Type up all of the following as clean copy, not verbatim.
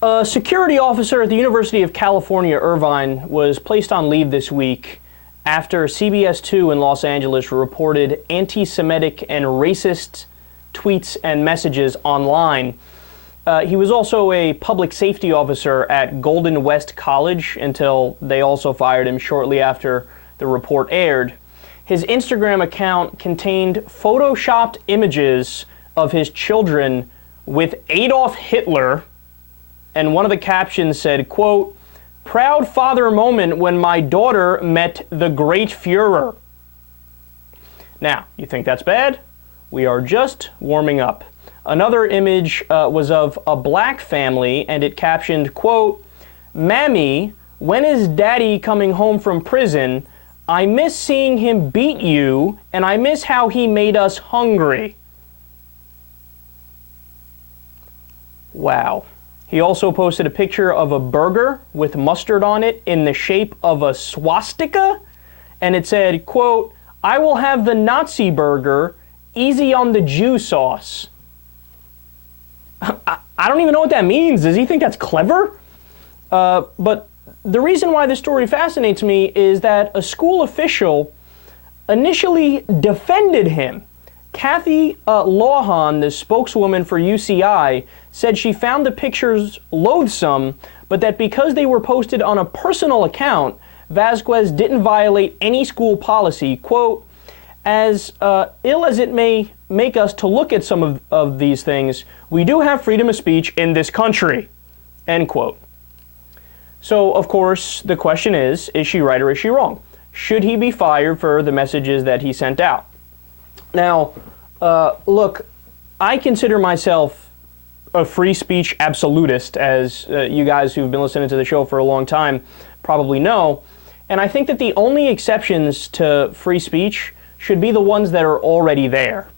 A security officer at the University of California, Irvine, was placed on leave this week after CBS 2 in Los Angeles reported anti-Semitic and racist tweets and messages online. He was also a public safety officer at Golden West College until they also fired him shortly after the report aired. His Instagram account contained photoshopped images of his children with Adolf Hitler, and one of the captions said, quote, "Proud father moment when my daughter met the great Führer." Now, you think that's bad? We are just warming up. Another image was of a black family, and it captioned, quote, "Mammy, when is daddy coming home from prison? I miss seeing him beat you, and I miss how he made us hungry." Wow. He also posted a picture of a burger with mustard on it in the shape of a swastika, and it said, quote, "I will have the Nazi burger, easy on the Jew sauce." I don't even know what that means. Does he think that's clever? But the reason why this story fascinates me is that a school official initially defended him. Kathy Lawhon, the spokeswoman for UCI, said she found the pictures loathsome, but that because they were posted on a personal account, Vasquez didn't violate any school policy. Quote, "As ill as it may make us to look at some of these things, we do have freedom of speech in this country." End quote. So, of course, the question is she right or is she wrong? Should he be fired for the messages that he sent out? Now, look, I consider myself a free speech absolutist, as you guys who've been listening to the show for a long time probably know. And I think that the only exceptions to free speech should be the ones that are already there.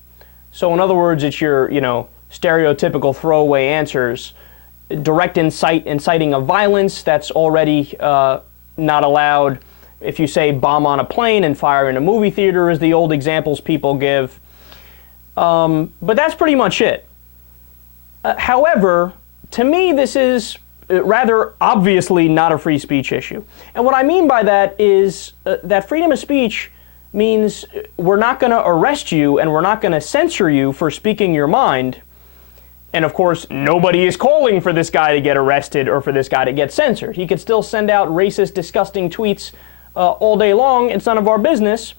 So in other words, it's your, stereotypical throwaway answers. Direct inciting of violence, that's already not allowed. If you say bomb on a plane and fire in a movie theater is the old examples people give. But that's pretty much it. However, to me, this is rather obviously not a free speech issue. And what I mean by that is that freedom of speech means we're not going to arrest you and we're not going to censor you for speaking your mind. And of course, nobody is calling for this guy to get arrested or for this guy to get censored. He could still send out racist, disgusting tweets all day long. It's none of our business.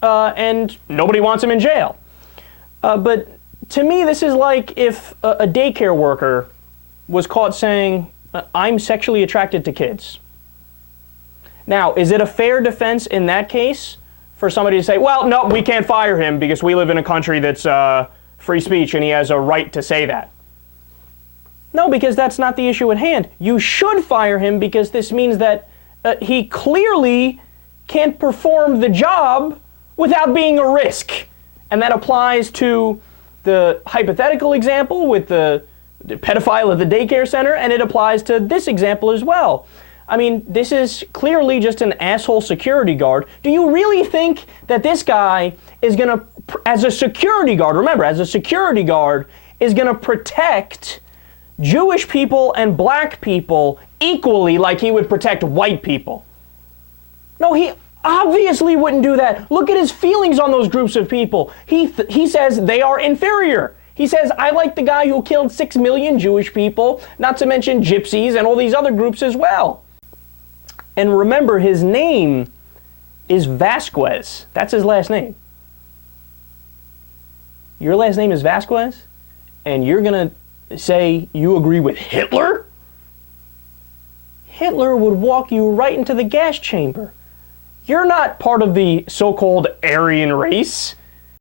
And nobody wants him in jail. But to me, this is like if a daycare worker was caught saying, "I'm sexually attracted to kids." Now, is it a fair defense in that case for somebody to say, well, no, we can't fire him because we live in a country that's free speech and he has a right to say that? No, because that's not the issue at hand. You should fire him because this means that he clearly can't perform the job without being a risk. And that applies to the hypothetical example with the pedophile at the daycare center, and it applies to this example as well. I mean, this is clearly just an asshole security guard. Do you really think that this guy is going to, as a security guard, remember, as a security guard, is going to protect Jewish people and black people equally like he would protect white people? No, he obviously wouldn't do that. Look at his feelings on those groups of people. He says they are inferior. He says, I like the guy who killed 6 million Jewish people, not to mention gypsies and all these other groups as well. And remember, his name is Vasquez. That's his last name. Your last name is Vasquez? And you're going to say you agree with Hitler? Hitler would walk you right into the gas chamber. You're not part of the so-called Aryan race.